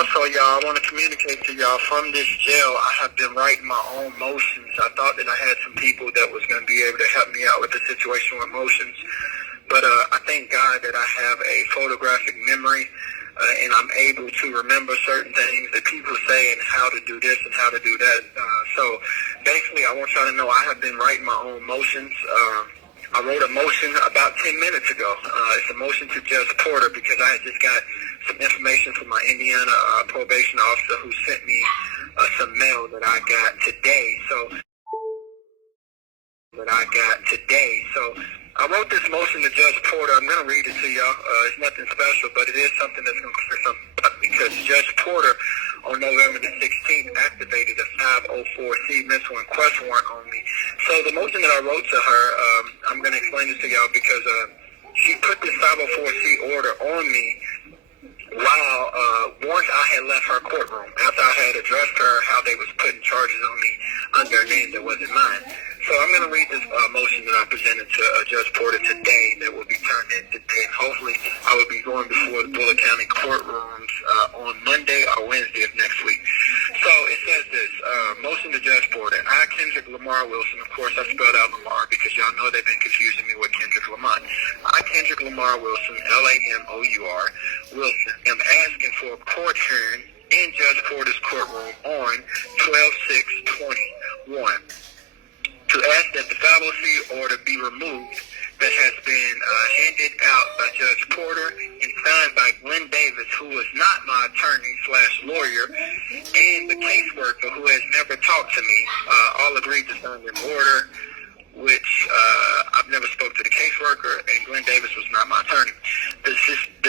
Also, y'all, I want to communicate to y'all from this jail. I have been writing my own motions. I thought that I had some people that was going to be able to help me out with the situation with motions. But I thank God that I have a photographic memory, and I'm able to remember certain things that people say and how to do this and how to do that. So basically, I want y'all to know I have been writing my own motions. I wrote a motion about 10 minutes ago. It's a motion to Judge Porter because I had just got some information from my Indiana probation officer who sent me some mail that I got today. So I wrote this motion to Judge Porter. I'm going to read it to y'all. It's nothing special, but it is something that's going to clear something up because Judge Porter on November the 16th activated a 504C mental inquest warrant on me. So the motion that I wrote to her, I'm going to explain this to y'all because she put this 504C order on me while once I had left her courtroom, after I had addressed her how they was putting charges on me under a name that wasn't mine. So I'm going to read this motion that I presented to Judge Porter today that will be turned in today. And hopefully I will be going before the Bullitt County courtrooms on Monday or Wednesday of next week. So it says this, motion to Judge Porter. I, Kendrick Lamar Wilson, of course I spelled out Lamar because y'all know they've been confusing me with Kendrick Lamar. I, Kendrick Lamar Wilson, Lamour, Wilson, am asking for a court hearing in Judge Porter's courtroom on 12/6/21 to ask that the 504C order be removed that has been handed out by Judge Porter and signed by Glenn Davis, who is not my attorney/lawyer, and the caseworker who has never talked to me, all agreed to sign an order, which I've never spoke to the caseworker, and Glenn Davis was not my attorney. The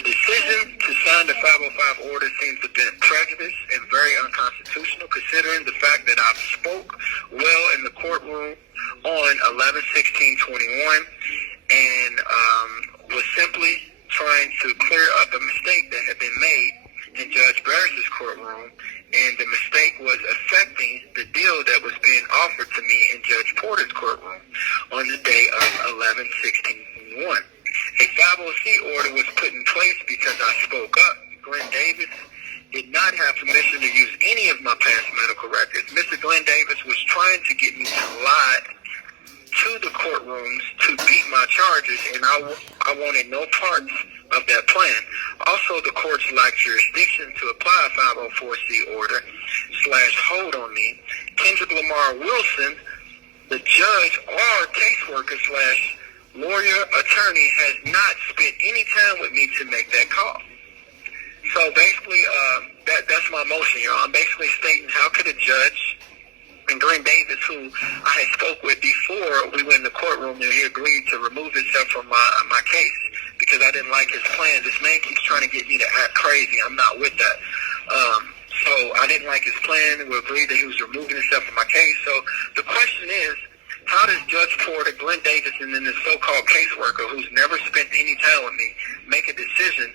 decision to sign the 505 order seems to have been prejudiced and very unconstitutional, considering the fact that I spoke well in the courtroom on 11/16/21 and was simply trying to clear up a mistake that had been made in Judge Barris's courtroom, and the mistake was affecting the deal that was being offered to me in Judge Porter's courtroom on the day of 11/16/21. A 504C order was put in place because I spoke up. Glenn Davis did not have permission to use any of my past medical records. Mr. Glenn Davis was trying to get me to lie to the courtrooms to beat my charges, and I wanted no parts of that plan. Also, the courts lack jurisdiction to apply a 504C order / hold on me. Kendrick Lamar Wilson, the judge or caseworker / lawyer attorney, has not spent any time with me to make that call. So basically, that's my motion, y'all. I'm basically stating how could a judge and Glenn Davis, who I had spoke with before we went in the courtroom, and he agreed to remove himself from my case because I didn't like his plan. This man keeps trying to get me to act crazy. I'm not with that. So I didn't like his plan. We agreed that he was removing himself from my case. So the question is, how does Judge Porter, Glenn Davis, and then this so-called caseworker who's never spent any time with me make a decision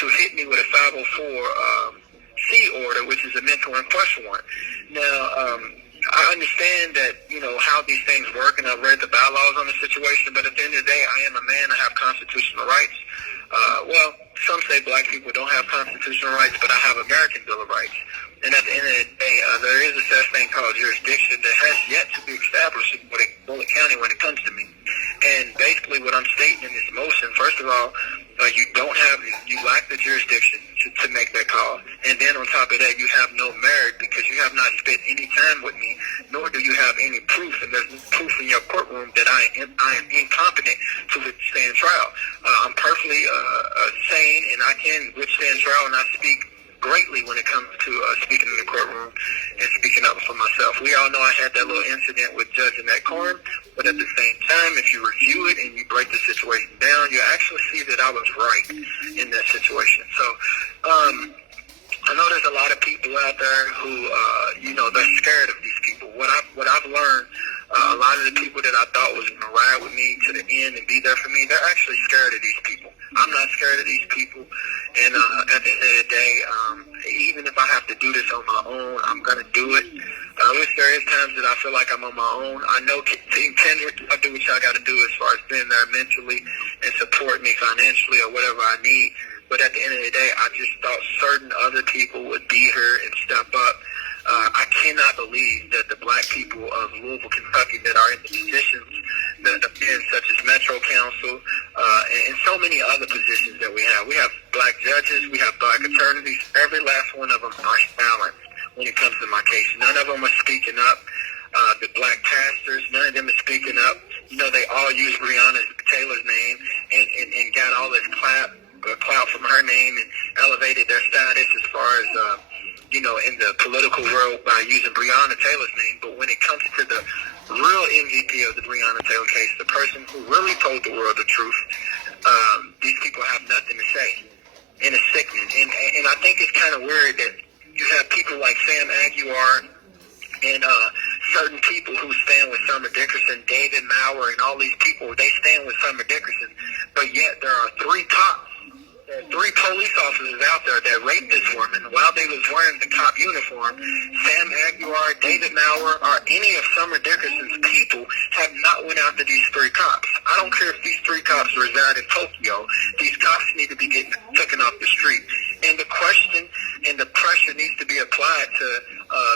to hit me with a 504C order, which is a mental inquest warrant? Now, I understand that, how these things work, and I've read the bylaws on the situation, but at the end of the day, I am a man. I have constitutional rights. Well, some say black people don't have constitutional rights, but I have American Bill of Rights. And at the end of the day, there is a such thing called jurisdiction that has yet to be established in Bullitt County when it comes to me. And basically what I'm stating in this motion, first of all, you lack the jurisdiction to make that call. And then on top of that, you have no merit because you have not spent any time with me, nor do you have any proof, and there's no proof in your courtroom that I am incompetent to withstand trial. I'm perfectly sane, and I can withstand trial, and I speak greatly when it comes to speaking in the courtroom and speaking up for myself. We all know I had that little incident with Judge Annette Corn, but at the same time, if you review it and you break the situation down, you actually see that I was right in that situation. So I know there's a lot of people out there who, they're scared of these people. What I've learned, a lot of the people that I thought was going to ride with me to the end and be there for me, they're actually scared of these people. I'm not scared of these people. And at the end of the day, even if I have to do this on my own, I'm going to do it. There is times that I feel like I'm on my own. I know Team Kendrick, I do what y'all got to do as far as being there mentally and support me financially or whatever I need. But at the end of the day, I just thought certain other people would be here and step up. I cannot believe that the black people of Louisville, Kentucky that are in the positions that have been, such as Metro Council, and so many other positions that we have. We have black judges, we have black attorneys. Every last one of them are silent when it comes to my case. None of them are speaking up. The black pastors, none of them are speaking up. You know, they all use Breonna Taylor's name and got all this clout from her name and elevated their status as far as you know, in the political world by using Breonna Taylor's name. But when it comes to the real MVP of the Breonna Taylor case, the person who really told the world the truth, these people have nothing to say. And it's sickening. And I think it's kind of weird that you have people like Sam Aguilar and certain people who stand with Summer Dickerson, David Maurer, and all these people, they stand with Summer Dickerson. But yet there are three police officers out there that raped this woman while they was wearing the cop uniform. Sam Aguilar, David Maurer, or any of Summer Dickerson's people have not went after these three cops. I don't care if these three cops reside in Tokyo. These cops need to be getting taken off the street. And the question and the pressure needs to be applied to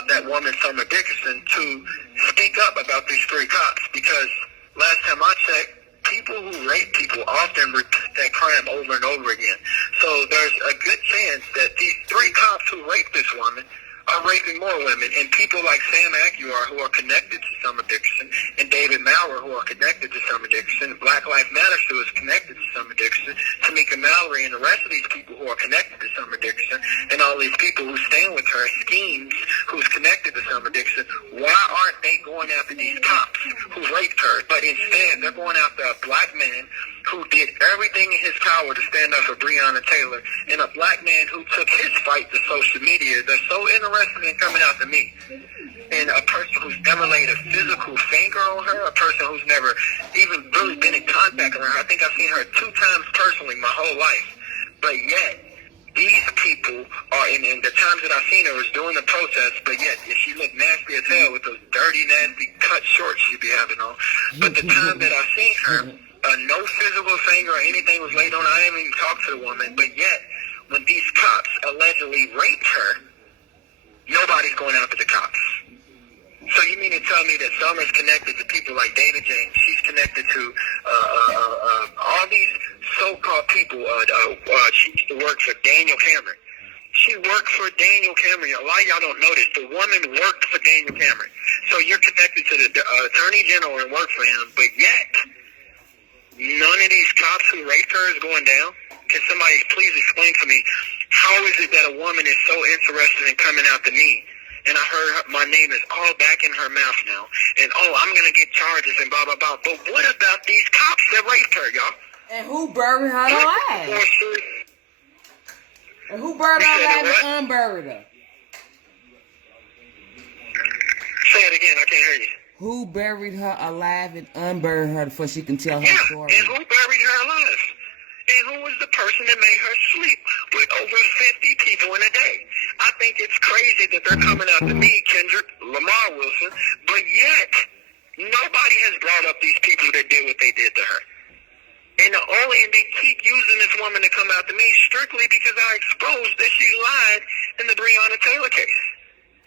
that woman, Summer Dickerson, to speak up about these three cops. Because last time I checked, people who rape people often repeat that crime over and over again. So there's a good chance that these three cops who raped this woman are raping more women. And people like Sam Aguilar, who are connected to Summer Dickerson, and David Maurer, who are connected to Summer Dickerson, Black Lives Matter, who is connected to Summer Dickerson, Tamika Mallory, and the rest of these people who are connected to Summer Dickerson, and all these people who stand with her, schemes, who's connected to Summer Dickerson, why aren't they going after these cops who raped her? But instead, they're going after a black man who did everything in his power to stand up for Breonna Taylor, and a black man who took his fight to social media. They're so interested in coming after me. And a person who's never laid a physical finger on her, a person who's never even really been in contact with her. I think I've seen her 2 times personally my whole life. But yet, these people are, in the times that I've seen her was during the protest, but yet she looked nasty as hell with those dirty, nasty cut shorts she be having on. But the time that I've seen her, no physical finger or anything was laid on her. I haven't even talked to the woman. But yet, when these cops allegedly raped her, nobody's going after the cops. So you mean to tell me that Summer's connected to people like David James? She's connected to all these so-called people. She used to work for Daniel Cameron. She worked for Daniel Cameron. A lot of y'all don't know this. The woman worked for Daniel Cameron. So you're connected to the Attorney General and work for him, but yet none of these cops who raped her is going down? Can somebody please explain to me, how is it that a woman is so interested in coming after me? And I heard my name is all back in her mouth now. And, I'm going to get charges and blah, blah, blah. But what about these cops that raped her, y'all? And who buried her alive? And who buried her alive and unburied her? Say it again. I can't hear you. Who buried her alive and unburied her before she can tell her story? And who buried her alive? And who was the person that made her sleep with over 50 people in a day? I think it's crazy that they're coming after me, Kendrick Wilson, but yet nobody has brought up these people that did what they did to her. And they keep using this woman to come after me strictly because I exposed that she lied in the Breonna Taylor case.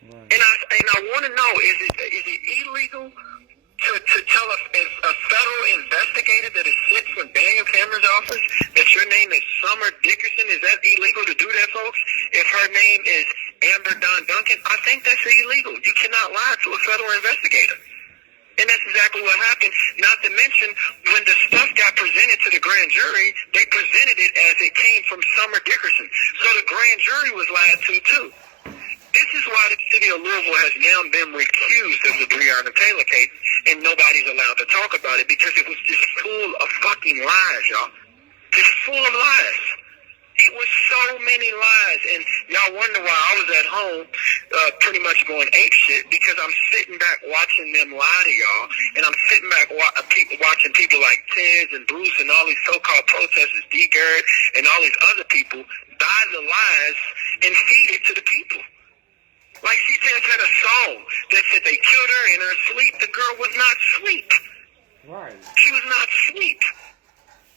Right. And I want to know, is it illegal to tell a federal investigator that is sits from Daniel Cameron's office that your name is Summer Dickerson? Is that illegal to do that, folks? If her name is Amber Don Duncan, I think that's illegal. You cannot lie to a federal investigator. And that's exactly what happened. Not to mention, when the stuff got presented to the grand jury, they presented it as it came from Summer Dickerson. So the grand jury was lied to, too. This is why the city of Louisville has now been recused of the Breonna Taylor case, and nobody's allowed to talk about it because it was just full of fucking lies, y'all. Just full of lies. It was so many lies, and y'all wonder why I was at home pretty much going apeshit, because I'm sitting back watching them lie to y'all, and I'm sitting back watching people like Tiz and Bruce and all these so-called protesters, D. Garrett, and all these other people buy the lies and feed it to the people. Like she just had a song that said they killed her in her sleep. The girl was not asleep. Right. She was not asleep.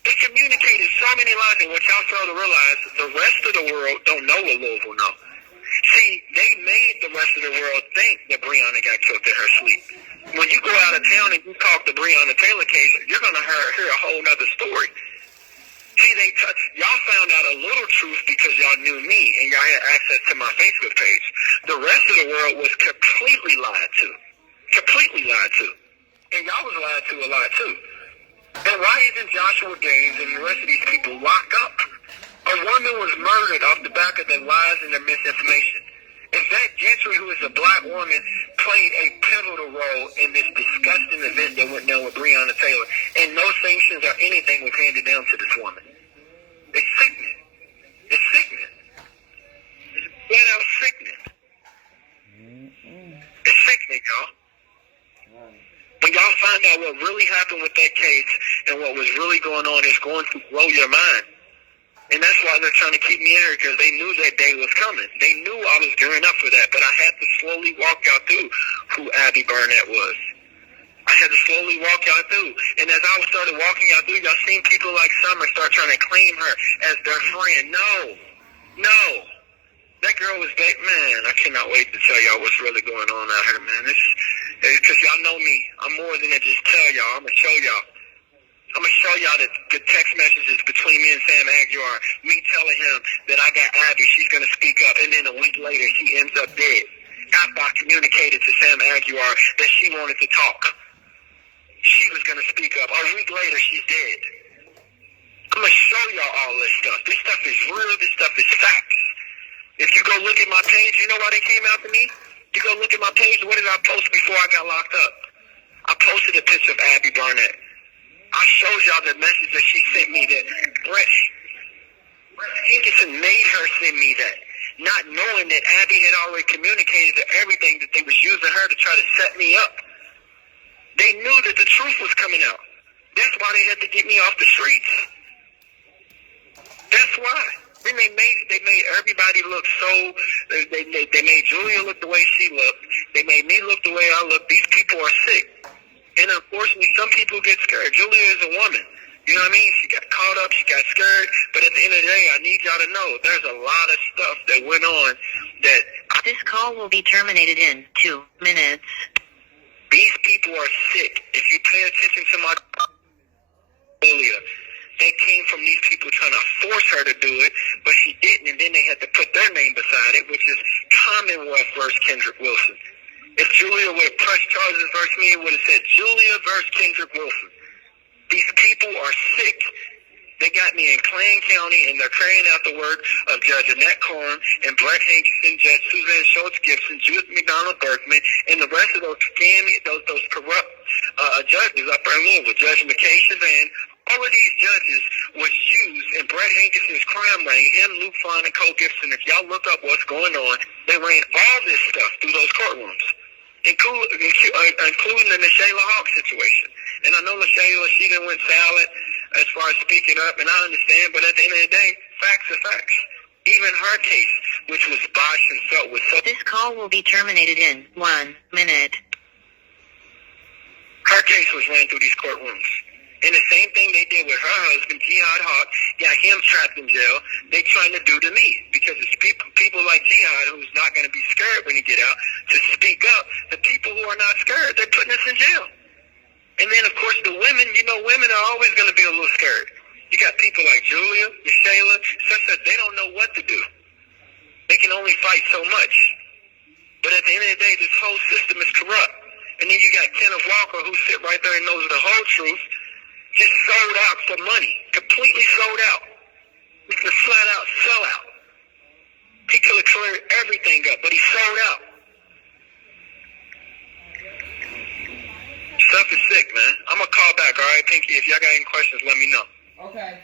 They communicated so many lies, and what y'all fail to realize, the rest of the world don't know what Louisville know. See, they made the rest of the world think that Breonna got killed in her sleep. When you go out of town and you talk the Breonna Taylor case, you're going to hear a whole nother story. See, y'all found out a little truth because y'all knew me and y'all had access to my Facebook page. The rest of the world was completely lied to. Completely lied to. And y'all was lied to a lot, too. And why isn't Joshua Gaines and the rest of these people locked up? A woman was murdered off the back of their lies and their misinformation. If that Gentry, who is a black woman, played a pivotal role in this disgusting event that went down with Breonna Taylor, and no sanctions or anything was handed down to this woman. It's sickening. It's sickening. It's flat out sickening. It's sickening, y'all. When y'all find out what really happened with that case and what was really going on, it's going to blow your mind. And that's why they're trying to keep me in here, because they knew that day was coming. They knew I was gearing up for that, but I had to slowly walk y'all through who Abby Burnett was. I had to slowly walk y'all through. And as I started walking y'all through, y'all seen people like Summer start trying to claim her as their friend. No. That girl was back. Man, I cannot wait to tell y'all what's really going on out here, man. It's because y'all know me. I'm more than to just tell y'all. I'm going to show y'all. I'm going to show y'all the text messages between me and Sam Aguiar, me telling him that I got Abby, she's going to speak up, and then a week later she ends up dead. After I communicated to Sam Aguiar that she wanted to talk. She was going to speak up. A week later, she's dead. I'm going to show y'all all this stuff. This stuff is real. This stuff is facts. If you go look at my page, you know why they came after me? You go look at my page, what did I post before I got locked up? I posted a picture of Abby Burnett. I showed y'all the message that she sent me that Brett Hankerson made her send me that, not knowing that Abby had already communicated to everything that they was using her to try to set me up. They knew that the truth was coming out. That's why they had to get me off the streets. That's why. Then they made everybody look so. They made Julia look the way she looked. They made me look the way I look. These people are sick. And unfortunately, some people get scared. Julia is a woman. You know what I mean? She got caught up. She got scared. But at the end of the day, I need y'all to know there's a lot of stuff that went on that. This call will be terminated in 2 minutes. These people are sick. If you pay attention to my earlier, they came from these people trying to force her to do it, but she didn't, and then they had to put their name beside it, which is Commonwealth versus Kendrick Wilson. If Julia would have pressed charges versus me, it would have said Julia versus Kendrick Wilson. These people are sick. They got me in Clayton County, and they're carrying out the work of Judge Annette Coram and Brett Hankerson, Judge Suzanne Schultz-Gibson, Judith McDonald Berkman, and the rest of those corrupt judges up in Louisville. Judge McKay Chavan. All of these judges was used in Brett Hankerson's crime ring, him, Luke Fine, and Cole Gibson. If y'all look up what's going on, they ran all this stuff through those courtrooms, including the Shayla Hawk situation. And I know LaShayla, she done went silent as far as speaking up, and I understand, but at the end of the day, facts are facts. Even her case, which was botched and felt with so... This call will be terminated in 1 minute. Her case was ran through these courtrooms. And the same thing they did with her husband, Jihad Hawk, got him trapped in jail. They trying to do to me, because it's people like Jihad who's not going to be scared when he get out to speak up. The people who are not scared, they're putting us in jail. And then, of course, the women, women are always going to be a little scared. You got people like Julia, Shayla, such that they don't know what to do. They can only fight so much. But at the end of the day, this whole system is corrupt. And then you got Kenneth Walker, who sit right there and knows the whole truth, just sold out for money, completely sold out. It's a flat out sellout. He could have cleared everything up, but he sold out. Stuff is sick, man. I'm going to call back, all right, Pinky? If y'all got any questions, let me know. Okay.